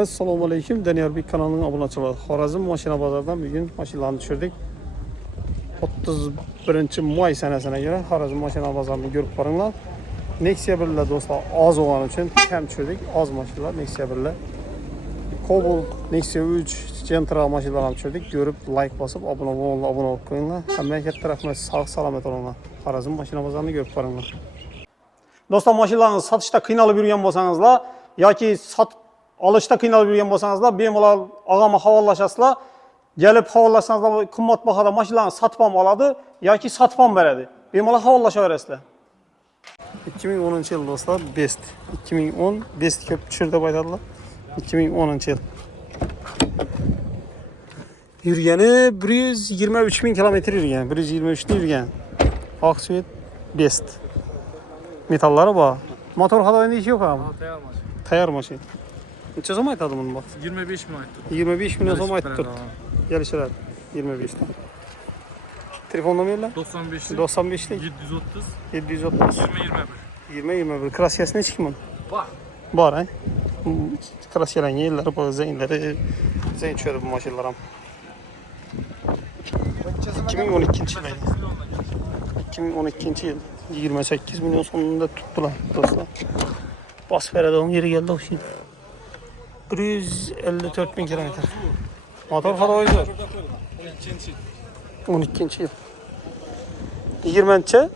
Assalomu alaykum. Daniyarbek kanalının obunachilar. Xorazm mashina bozoridan bugun mashinalarni tushirdik. 31-may sanasiga göre Xorazm mashina bozorini ko'rib boringlar. Nexia 1'lar do'stlar oz bo'lgani uchun kam tushirdik. Oz mashinalar Nexia 1'lar. Cobalt, Nexia 3, Gentra mashinalarni tushirdik. Ko'rib, like bosib, obuna bo'lib qo'yinglar. Hammaga katta rahmat. Sog' salomat bo'linglar. Xorazm mashina bozorini ko'rib boringlar. Do'stlar, mashinalarni sotishda qiynalib yurgan bo'lsangizlar yoki olishda qiynalib yurgan bo'lsangizlar, bemalol og'ama havolashasizlar. Gelip havolashsangizlar qimmat bahoda mashinalarni sotib ham oladi yoki sotib ham beradi. Bemalol havolashaverasizlar. 2010-yil do'stlar, Best. 2010 Best ko'p tushirdi deb aytadilar. 2010-yil. Yurgani 123 ming kilometr yurgan, 123 ni yurgan. Oqsvet Best. Metallari bor. Motor hadoyini ishi yo'q ham. Tayyor mashina. Necha so'm aytadi buni bak? 25 milyon aytdi. 25 milyon so'm aytdi. Gelişirler 25 'dan. Telefon numarayla 95 95'lik 730 730 20 21. Krasyası ne çıkmadı? Var. Var ha. Krasyaların yerleri bu zeynleri zeyn çöre bu maşinlar ham. 2012 yıl. 2012 yıl 28 milyon sonunda tuttular dostlar. Bas vereden yeri geldi o şey. 154 bin kilometre. Motor hadoydu. 12 yıl. 20'nçe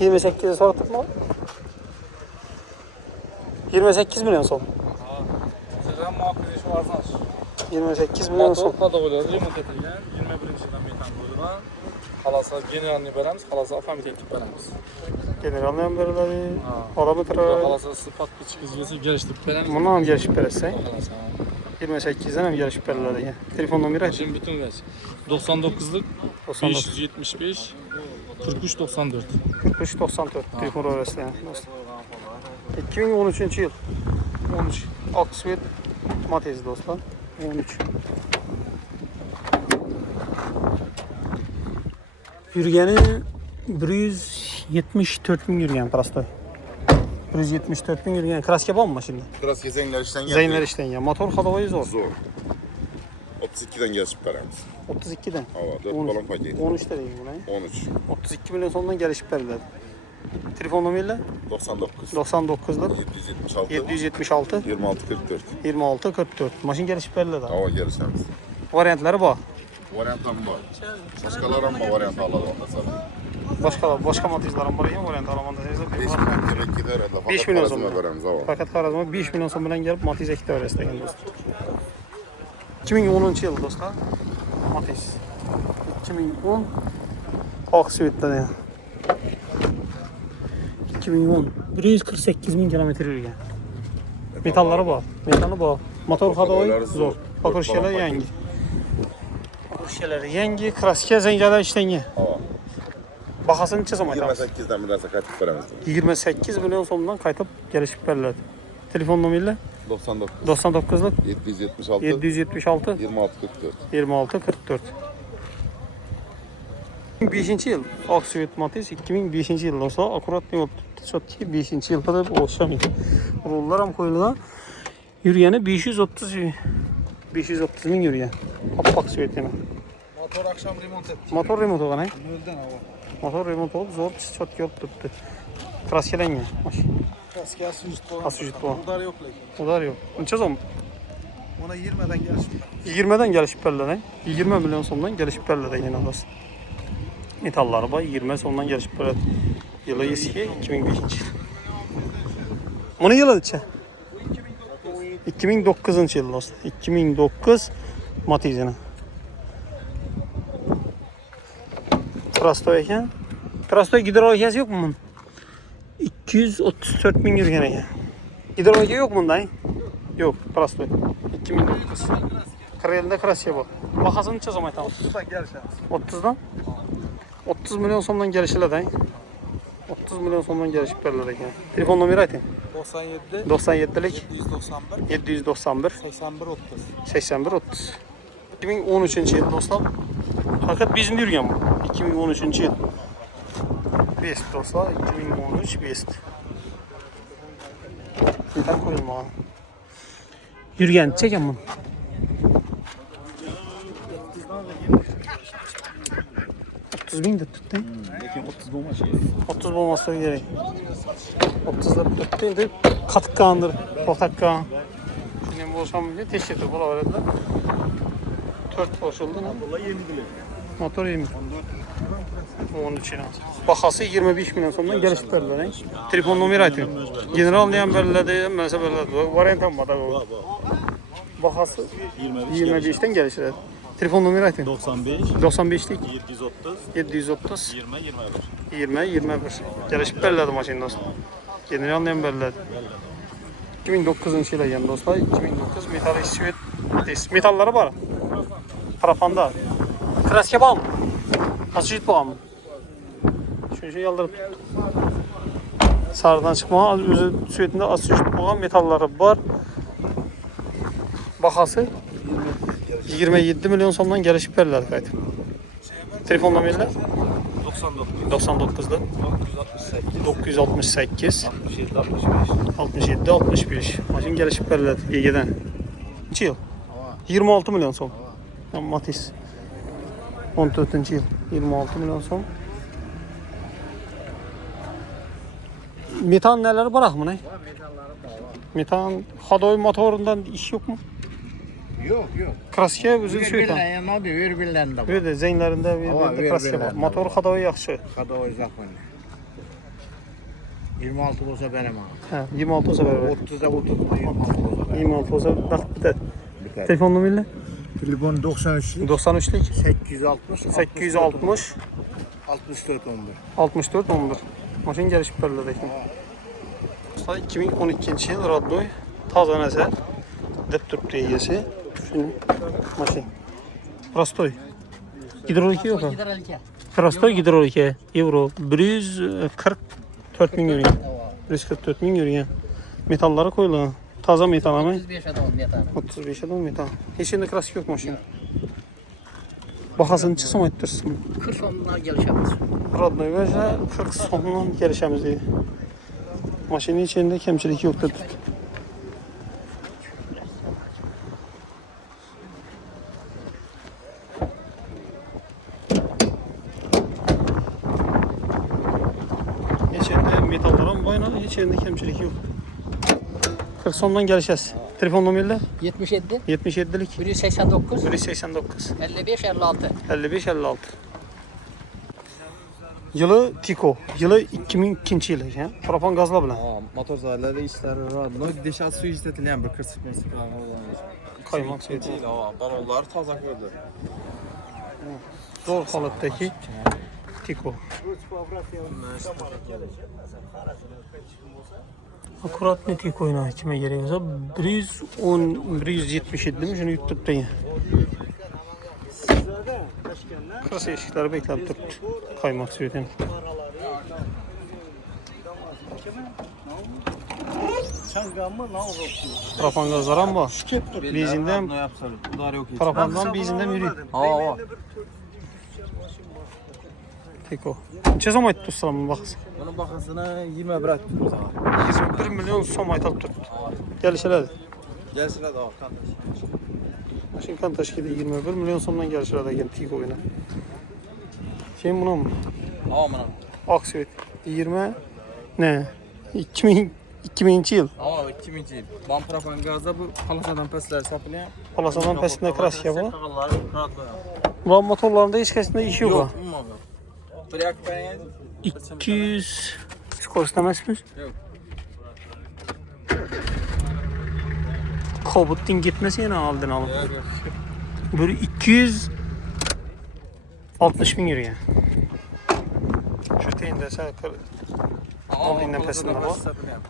28'e sortuk mu? 28 milyon son. Sizden muhakkak işi varsanız. 28 milyon son. Motor kategorileri remont etilgen 21'den metan koydular. Halasa generalini veremiz, halasa afamit ekip veremiz. Generalden berileri parametre. Halasa sıfat küçük izlesi geliştirip veremiz. Bundan hem gelişip verirsen. 28'den hem gelişip verirler ya. Telefon numarayı. Şimdi bütün ver. 99'luk 575 43 94. 43 94 telefon numarası yani. 2013 yıl. 13. Oxford Matiz dostlar. 13. Yürgeni 174 bin yürgen prosto. 174 bin yürgen. Kraske var mı şimdi? Kraske Zeynler işten geldi. Zeynler işten ya. Motor havayı zor. Zor. 32'den gelişip veremiz. 32'den. Hava 4 balon paketi. 13 de değil buna. 13. 32 milyon sonundan gelişip verirler. Telefon numarayla 99. 99'lık 776. 776 26 44. 26 44. Maşın gelişip verirler daha. Hava gelişemiz. Varyantları bu. Varyantlar mı var? Başkalar ama varyant alalım ondan sonra. Başka matizlerin var ya varyant alamanda. 5 milyon demek gider. 5 milyon son. Veremiz hava. Fakat Karazma 5 milyon son bilen gelip Matiz ekti öğrestegen dostlar. 2010 yıl dostlar. Matiz. 2010 Oksüvit'ten ya. 2010 148 bin kilometre yürüyen. Metalları bu. Metalı bu. Motor hadoyu zor. Bakır şeyler yengi. Bakır şeyleri yengi. Kraske zengalar işten ye. Hava. Bahasını neçe zaman aytamiz? 28'den biraz kaçıp veremiz. 28 milyon sonundan kaytıp gelişip verirler. Telefon numarayla 99. 99'lık 776. 776 26 44. 26 44. 2005 yıl Oksüvit Matiz 2005 yıl olsa akurat ne oldu? Çok ki 5. yılda da oluşamıyor. Rollar ham koyulgan. Yürüyeni 530 bin yürüyen. Kapak söyleyeyim. Motor akşam remont etti. Motor remont olgan ha? Nölden hava. Motor remont olup zor çok yol tuttu. Kraskelen ya. Kraske asüjit falan. Asüjit falan. Udar yok lakin. Udar yok. Neçe zaman? Ona 20'den gelsin. 20'den gelişip verirler. 20 milyon sonundan gelişip verirler yine orası. Metalları var 20 sonundan gelişip verirler. Yılı eski 2005. Bunu yılı içe. 2009 yıl dostlar. 2009 Matiz'ine. Trasto eken. Trasto hidrologiyası yok mu bunun? 234 bin yürüyen eken. Hidrologiya yok mu bunda? Yok. Trasto. 2009. Karayelinde krasiye bu. Bahasını neçe zaman aytamiz? 30'dan gelsin. 30'dan? 30 milyon sondan gelişiler de. 30 milyon sondan gelişip verirler eken. Telefon numarayı aytın. 97 97'lik 791 791 81 30. 81 30. 2013 yıl dostlar. Fakat bizim yürüyen bu. 2013 yıl. Best dostlar. 2013 Best. Neden koyayım bana? Yürgen çeken bunu. 30 bin de tuttun. 30 bulması gerek. 30'da tuttu. Indi katık kandır. Portak kan. Şimdi boşan bile teşekkür bula verdiler. 4 boşuldu. Motor 20. Onun için. Bakası 25 milyon sonundan gelişip verirler. Telefon numara aytın. General diyen verirlerdi. Mesela verirlerdi. Variantam var da o. Bakası 25'ten gelişir. Telefon numara aytın. 95'lik 730 20 21. Gelişip verirlerdi maşin dostlar. General diyen verirlerdi. 2009 yıla yani dostlar. 2009 metal isvet. Metalları var. Parafanda. Kraske bağım. Açıcıt bağım. Şöyle yaldırıp sarıdan çıkma özü süvetinde açıcıt bağım metalları var. Bakası 27 milyon sondan gelişip verirler kayıt. Telefon numarayla 99'da 968 67 65 maşın gelişip verirler YG'den. 2 yıl 26 milyon son. Matiz 14. yıl 26 milyon son. Metan neler bırak mı ne? Metan hadoy motorundan iş yok mu? Yok. Kraske özü söytan. Yanına bir birlerinde var. Bir de zeynlerinde bir kraske var. Motor hadoy yaxşı. Kada o zakon. 26 olsa benim abi. Ha, 26 olsa beraber. 30'da 26 olsa benim. 26 olsa nakit biter. Biter. Telefon numarayla Telefon 93 93'lik 860 860 64 11. 64 11. Maşın gelişip verirler. 2012 yıl Radnoy taze nesil Depturp DG'si. Şimdi maşin. Prostoy. Hidrolik yok ha. Prostoy hidrolik euro 144 bin euro. 144 bin euro. Metallara koyulan. Taze metal ama. 35 adam metal. 35 adam metal. Hiç şimdi krask yok maşin. Bakasını çıksın mı ettirsin. 40 sonuna gelişemez. Radnoy ve 40 sonundan gelişemiz değil. Maşinin içinde kemçilik yok da tut. Hiç yerinde metalların boyuna hiç yerinde kemçilik yok. 40 sondan gelişeceğiz. Telefon numarayla 77 77'lik 189 189 55 56. 55 56. Yılı Tiko. Yılı 2002 yılı. Ya. Propan gazla bilen. Motor zalarları işleri var. No deşat su işletilen bir 40 metre falan olan. Kaymak seydi. Değil o. Balonlar taze koydu. Zor halattaki Tiko. Akurat ne Tiko'yuna kime geliyorsa 177 mi şunu yuttup da ya. Kırsa eşikleri bekleyip tuttu. Kaymak suyeten. Parapan gazlaran bu. Bizinden parapandan bizinden yürüyor. Ha. Tiko. Neçə som aytdı ustam baxasın? Onun bakasına 20 bırak tuttu zaman. 21 milyon som aytıb tutdu. Gəlişələr. Gelsinler daha kardeş. Maşın kan təşkili 21 milyon somdan gəlişələr də Tiko ilə. Şey bunun Tamam. Aksiyet 20 ne? 2002 yıl. Ama 2000 yıl. Bamprapan gazda bu palasadan pesler sapılıyor. Palasadan pesinde kraske var. Sakallar rahat koyar. Bu motorlarında hiç kesinde iş yok. Yok. Ha. Bırak ben 200 skor istemezsiniz. Yok. Kobut'un gitmesi yine aldın alıp. Yok. Böyle 260 bin euro yani. Şu teyinde sen aldığın nefesinde var.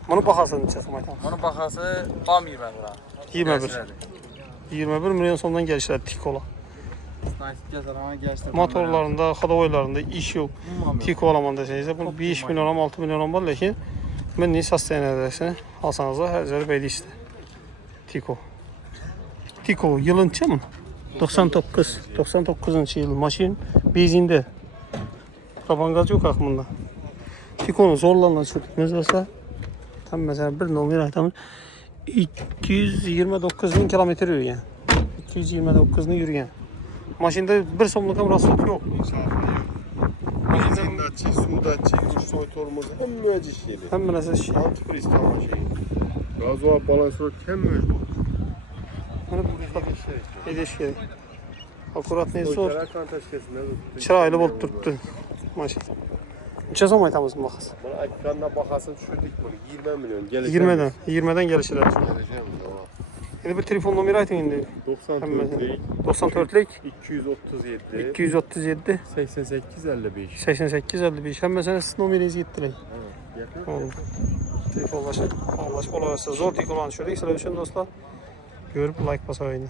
Bunu bakasın içerisinde. Onun bakası tam 20 lira. 21. 21 milyon sondan gelişler Tiko'la. Motorlarında, xadovoylarında iş yok. Tiko alaman deseniz bu 5 milyon, 6 milyon var lakin ben ne sastayan adresini alsanız da her zərb eyli işte. Tiko. Tiko yılınca mı? 99. 99. yıl maşin bezinde. Rabangaz yok aklımda. Tiko'nun zorlarla sürtmez olsa tam mesela bir numara aytamız 229 bin kilometre yürüyen. 229 bin yürüyen. Maşında bir somluk ham rasot yok. Benzindachi, suvdachi, soy tormozi hamma ish yedi. Hem narsa şey. Antifriz tamam şey. Gazoa balansör hamma ish bor. Ediş gerek. Akurat neyse o. Kontashkasini Chiroyli bo'lib turibdi mashina. Necha so'm aytamiz bu bahas? Buni aytganda bahasini tushirdik buni 20 million. 20'dan gelişiler. Endi bir telefon nomeri ayting endi. 94'lik 94'lik 237 237 88 55. 88 55. Hammasini siz nomeringizni yettiring. Yakın. Telefonlashib, olaversa zo'r telefonlarni tushirdik. Sizlar uchun do'stlar. Ko'rib like bosavering.